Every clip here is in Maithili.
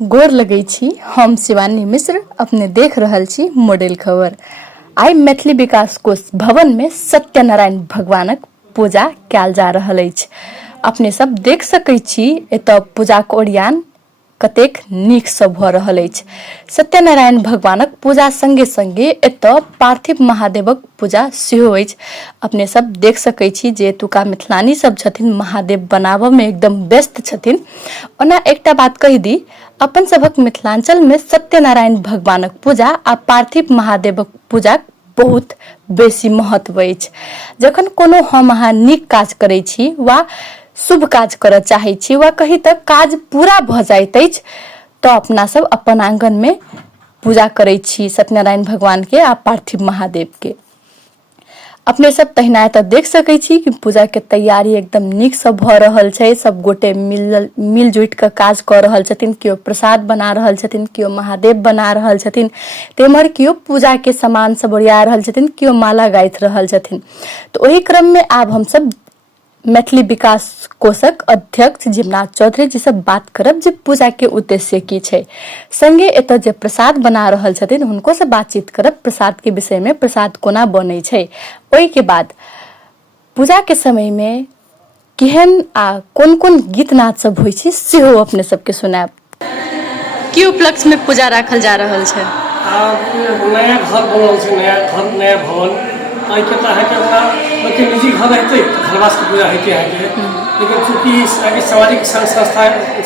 गोर लगै छी। हम शिवानी मिश्र अपने देख रहल छी मॉडल खबर। आई मैथिली विकास कोष भवन में सत्यनारायण भगवानक पूजा कयल जा रहल अछि। अपने सब देख सकै छी एतऽ पूजाक ओरियान कतेक नीक सँ भऽ रहल अछि। सत्यनारायण भगवानक पूजा संगे संगे एतऽ पार्थिव महादेवक पूजा सेहो अछि। अपने सब देख सकै छी जे एतुका मिथिलानी सब छथिन महादेव बनाबऽ में एकदम व्यस्त छथिन। ओना एकटा बात कहि दी, अपन सभक मिथिलांचल में सत्यनारायण भगवानक पूजा आ पार्थिव महादेवक पूजा बहुत बेसी महत्व अछि। जखन कोनो हम अहाँ नीक काज करै छी वा शुभ काज करऽ चाहै छी वा कहीं तक काज पूरा भऽ जाइत अछि तऽ अपना सब अपन आंगन में पूजा करै छी सत्यनारायण भगवान के आ पार्थिव महादेव के। अपने सब तहिना एतऽ देख सकै छी कि पूजा के तैयारी एकदम नीक सँ भऽ रहल छै। सब गोटे मिल जुटि कऽ काज कऽ रहल छथिन। केओ प्रसाद बना रहल छथिन, केओ महादेव बना रहल छथिन, तेम्हर केओ पूजा के सामान सब ओरिया रहल छथिन, केओ माला गाइथ रहल छथिन। तो ओही क्रम में आब हम सब मैथिली विकास कोषक अध्यक्ष जिमनाथ चौधरी जी से बात करब जे पूजा के उद्देश्य की छै। संगे एतऽ जे प्रसाद बना रहल छथिन हुनको से बातचीत करब प्रसाद के विषय में, प्रसाद कोना बनै छै। ओहि के बाद पूजा के समय में केहन आ कोन कोन गीत नाद सब होइ छै सेहो अपने सबके सुनायब। की उपलक्ष्य में पूजा राखल जा रहल छै? नया घर बनल छै, नया घर नया भवन एहिके तऽ अहाँके ओकरा निजी घर हेतै तऽ घरवासके पूजा हेतै अहाँके। लेकिन चूँकि अहाँके सामाजिक संस्था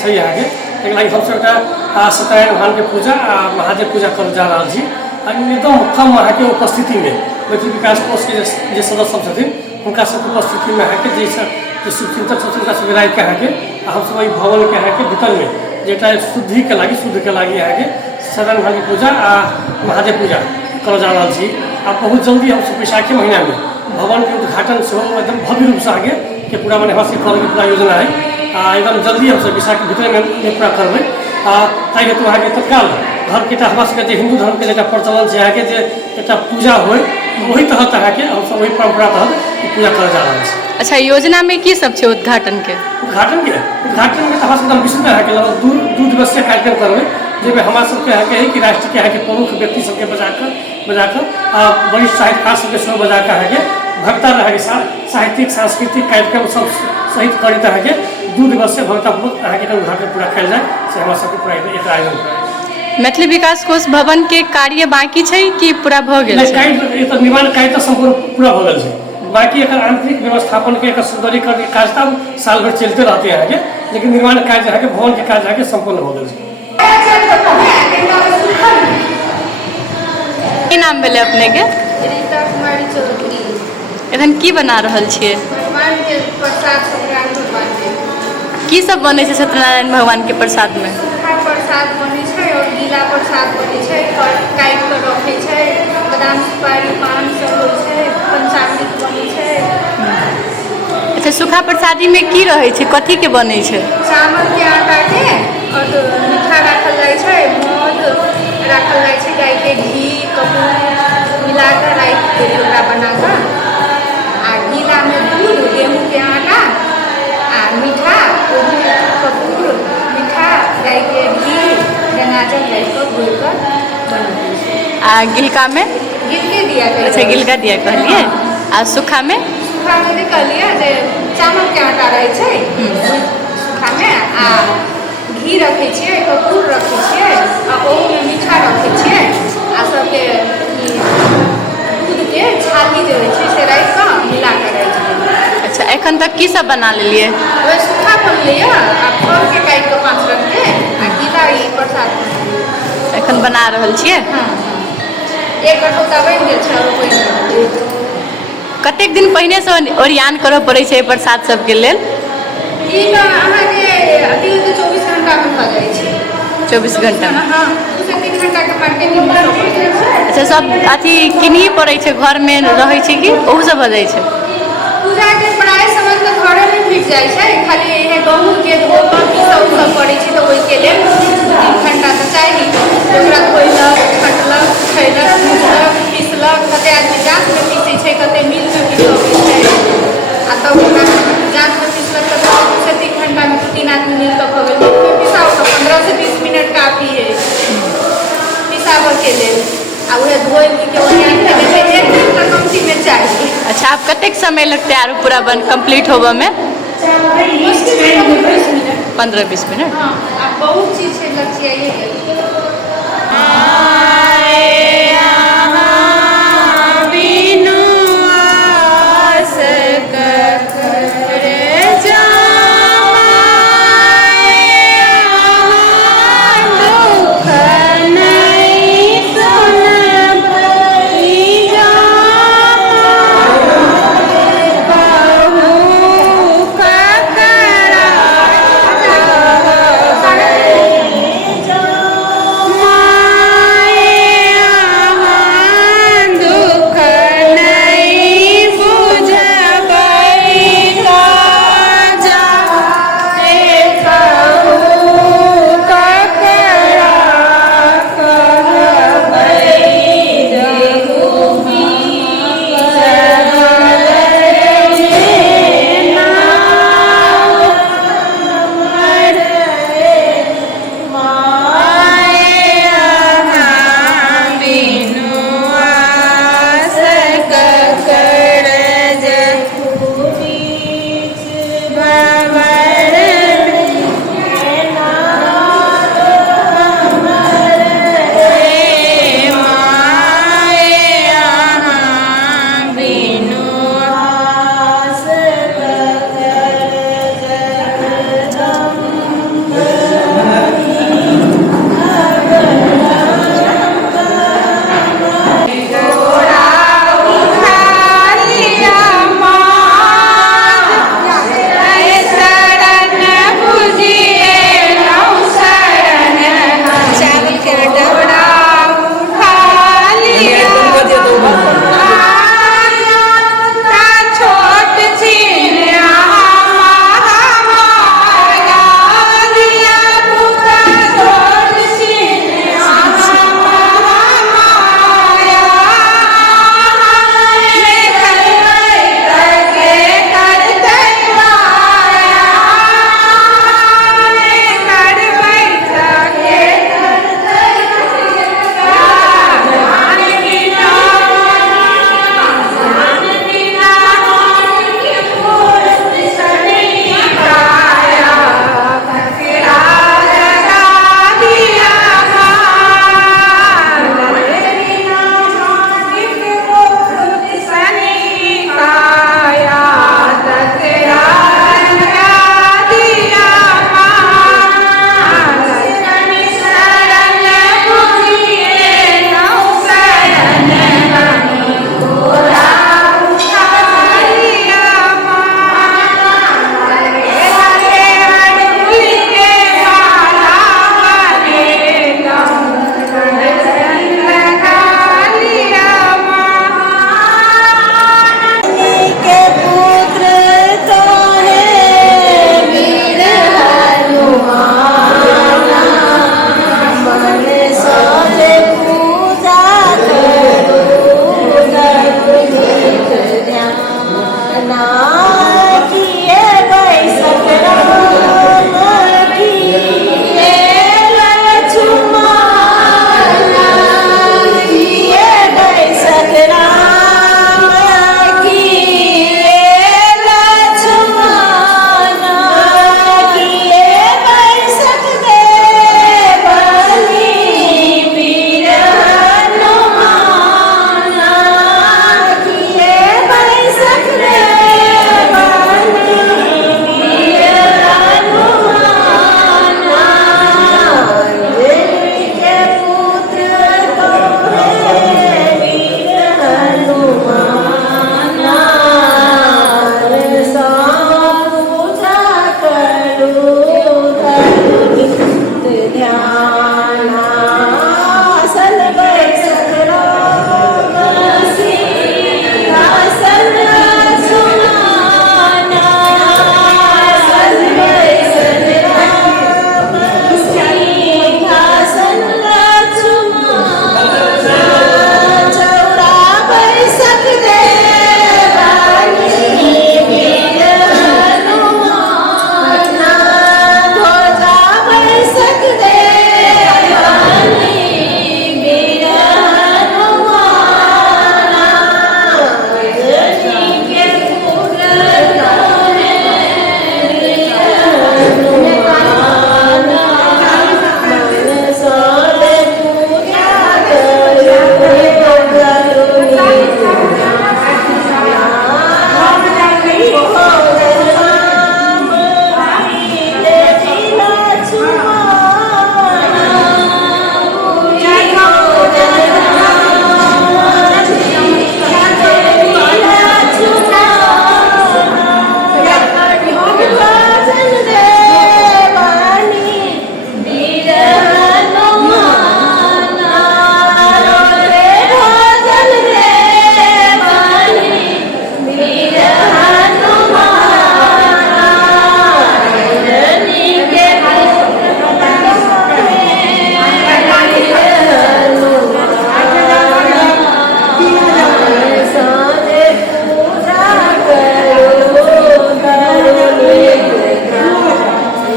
छै अहाँके, एहि लागि हमसब एकटा सत्यनारायण भगवानके पूजा आ महादेव पूजा करऽ जा रहल छी। एकदम कम अहाँके उपस्थिति में मैथिली विकास कोष के जे सदस्य सब छथिन हुनका सबके उपस्थिति में अहाँके जे शुभचिंतक छथिन हुनका सबके राखि के अहाँके हमसब एहि भवन के अहाँके भीतर में जेटा शुद्धि के लागी अहाँके सत्यनारायण भगवान की पूजा आ महादेव पूजा करऽ जा रहल छी। आ बहुत जल्दी हम बैसाखी महीना में भवन के उद्घाटन सेहो एकदम भव्य रूप से आगे के पूरा मने हमरा सबके करऽ के पूरा योजना है। एकदम जल्दी हम सब बैसाखी भीतर में पूरा करबै। ताहि हेतु अहाँके तत्काल घर के हमरा सबके जे हिंदू धर्म के जेटा प्रचलन छै अहाँके जे एकटा पूजा होय वही तहत अहाँके हमसब वही परंपरा तहत पूजा करऽ जा रहल छी। अच्छा, योजना में की सब छै उद्घाटन के? उद्घाटन में तऽ हमरा सबके विश्व में अहाँके लगभग 2 दिवसीय कार्यक्रम करबै जाहिमे हमरा सबके अहाँके है कि राष्ट्र के अहाँके प्रमुख व्यक्ति सबके बजाकर आ वरिष्ठ साहित्यकार सबके सेहो बजाकर अहाँके भव्यता अहाँके साहित्यिक सांस्कृतिक कार्यक्रम सब सहित करैत अहाँके 2 दिवसीय भव्यतापूर्वक अहाँके उद्घाटन पूरा कयल जाय से हमरा सबके पूरा एक आयोजन करबै। मैथिली विकास कोष भवन के कार्य बाकी छै कि पूरा भऽ गेल छै? एकर निर्माण कार्य तऽ संपूर्ण पूरा भऽ गेल छै। बाकी एकर आंतरिक व्यवस्थापन के एकर सुंदरीकरण के काज तब साल भर चलते रहते हैं आगे, लेकिन निर्माण कार्य अहाँके भवन के काज अहाँके संपूर्ण भऽ गेल छै। की नाम भेलै अपने के? रीता कुमारी चौधरी। एखन की बना रहल छियै? भगवान के प्रसाद सत्यनारायण भगवान के। की सब बनै छै सत्यनारायण भगवान के प्रसाद में? सूखा प्रसाद बनै छै और गीला प्रसाद बनै छै, काटि कऽ रखै छै, बादाम सुपारी पान सब होइ छै, पंचामृत बनै छै। अच्छा, सूखा प्रसादी में की रहै छै, कथी के बनै छै? चावल के आटा के और मीठा राखल जाइ छै, मध राखल जाइ छै, गाय के घी कपूर मिला कऽ राखि के ओकरा बना कऽ आ गीला में दूध गेहूँ के आटा आ मीठा कपूर मीठा गाय के घी गंगाजल डालि कऽ घोरि कऽ बनबै छै। आ गिलका में? गिलके दिया कऽ। अच्छा, गिलका दिया कहलिए। आ सूखा में? सूखा में कहलिए जे चावल के आटा रहै छै सूखा में आ घी रखै छियै, कपूर रखै छियै आ ओहिमे मीठा रखै छियै आ सबके दूध के छाली जे होइ छै से राखि कऽ मिला कऽ राखि दियै। अच्छा, एखन तक की सब बना लेलिए? वही सूखा बनलै आ फल के काटि कऽ 5 रंग के आ गीला ई प्रसाद एखन बना रहल छियै? हाँ, एक कटोता बनि गेल छै और बनि गेल। कतेक दिन पहिने से ओरियान करऽ पड़ै छै प्रसाद सबके लेल? ई तऽ अहाँके अभी 24 घंटा में भऽ जाइ छै। 24 घंटा? हाँ, 2 से 3 घंटा के मार्केटिंग में पड़ जाइ छै। अच्छा, सब अथी किनही पड़ै छै, घर में रहै छै कि ओहू सब भऽ जाइ छै? पूजा के प्राय समय तऽ घरे में बीत जाइ छै, खाली इहे गहूँ के धोकर सब पड़ै छै तऽ ओहिके लेल 2-3 घंटा तऽ चाही। ओकरा धोइलक, छँटलक, खैलक, भुजलक, पीसलक, कते आदमी जाँत में पीसै छै, कते मिल में पीसै छै आ तब ओकरा जाँत में पीसलक तऽ 2 से 3 घंटा में 2-3 आदमी मिल कऽ भऽ गेल। पिसाओ तऽ 15 से 20 मिनट का गई तैयार पूरा बन कंप्लीट होबे में? मुश्किल से 15-20 मिनट। 15-20 मिनट। हाँ, अब बहुत चीज़ है लग जाइए।